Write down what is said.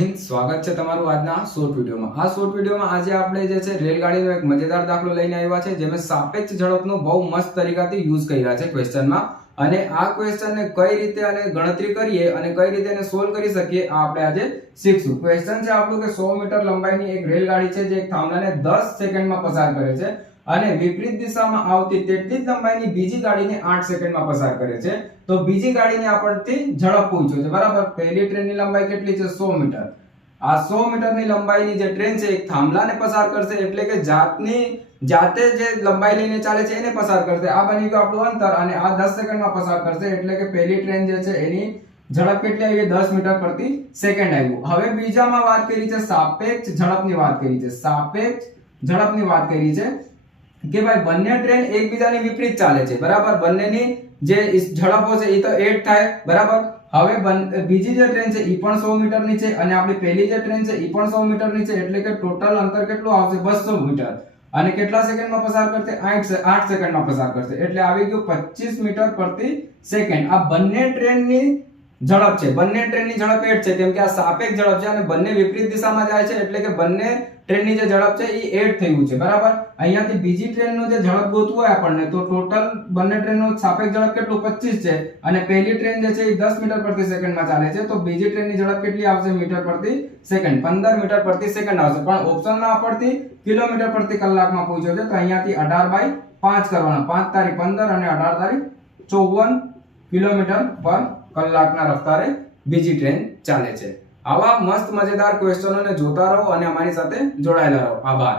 हिंद, स्वागत है तमारू आजना short video में। आ शॉर्ट वीडियो में आज आपणे जे छे रेलगाड़ीनो एक मजेदार दाखलो लईने आव्या छे, जेमे सापेक्ष झड़पनो बहु मस्त तरीकाथी यूज कर्या छे क्वेश्चन में। અને આ ક્વેશ્ચન ને કઈ રીતે આને ગણતરી કરીએ અને કઈ રીતે એને સોલ્વ કરી શકીએ આ આપણે આજે શીખશું। ક્વેશ્ચન છે આપણું કે 100 મીટર લંબાઈની એક રેલગાડી છે જે એક થાંભલાને 10 સેકન્ડમાં પસાર કરે છે અને વિપરીત દિશામાં આવતી તેટલી જ લંબાઈની બીજી ગાડીને 8 સેકન્ડમાં પસાર કરે છે। તો બીજી ગાડીની આપણથી ઝડપ પૂછ્યો છે, બરાબર। પહેલી ટ્રેનની લંબાઈ કેટલી છે? 100 મીટર। આ 100 મીટરની લંબાઈની જે ટ્રેન છે એક થાંભલાને પસાર કરશે, એટલે કે જાતે જે લંબાઈ લઈને ચાલે છે એને પસાર કરશે। આ બની ગયું આપણું અંતર અને આ 10 સેકન્ડમાં પસાર કરશે, એટલે કે પહેલી ટ્રેન જે છે એની ઝડપ કેટલી આવી? 10 મીટર પ્રતિ સેકન્ડ આવ્યું। હવે બીજામાં વાત કરી છે સાપેક્ષ ઝડપની વાત કરી છે। સાપેક્ષ ઝડપની વાત કરી છે કે ભાઈ બંને ટ્રેન એકબીજાની વિપરીત ચાલે છે, બરાબર। બંનેની જે ઝડપો છે એ તો એડ થાય, બરાબર। હવે બીજી જે ટ્રેન છે ઈ પણ 100 મીટરની છે અને આપણી પહેલી જે ટ્રેન છે ઈ પણ 100 મીટરની છે, એટલે કે ટોટલ અંતર કેટલું આવશે? 200 મીટર। અને કેટલા સેકન્ડમાં પસાર કરશે? 8 સેકન્ડમાં પસાર કરશે, એટલે આવી ગયું 25 મીટર પ્રતિ સેકન્ડ। આ બંને ટ્રેનની ઝડપ છે, બંને ટ્રેનની ઝડપ એડ છે, કેમ કે આ સાપેક્ષ ઝડપ છે અને બંને વિપરીત દિશામાં જાય છે, એટલે કે બંને ટ્રેનની જે ઝડપ છે એ એડ થયું છે, બરાબર। અહીંયાથી બીજી ટ્રેનનો જે ઝડપ ગોતવું હોય આપણને, તો ટોટલ બંને ટ્રેનનો સાપેક્ષ ઝડપ કેટલું? 25 છે અને પહેલી ટ્રેન જે છે એ 10 મીટર પ્રતિ સેકન્ડમાં ચાલે છે, તો બીજી ટ્રેનની ઝડપ કેટલી આવશે? મીટર પ્રતિ સેકન્ડ, 15 મીટર પ્રતિ સેકન્ડ આવશે। પણ ઓપ્શનમાં આપણથી કિલોમીટર પ્રતિ કલાકમાં પૂછ્યો છે, તો અહીંયાથી 18/5 કરવાના। 5 તારી 15 અને 18 તારી 54 કિલોમીટર પર કલાકના રફતારે બીજી ટ્રેન ચાલે છે। આવા મસ્ત મજેદાર ક્વેશ્ચનોને જોતા રહો અને અમારી સાથે જોડાયેલા રહો। આભાર।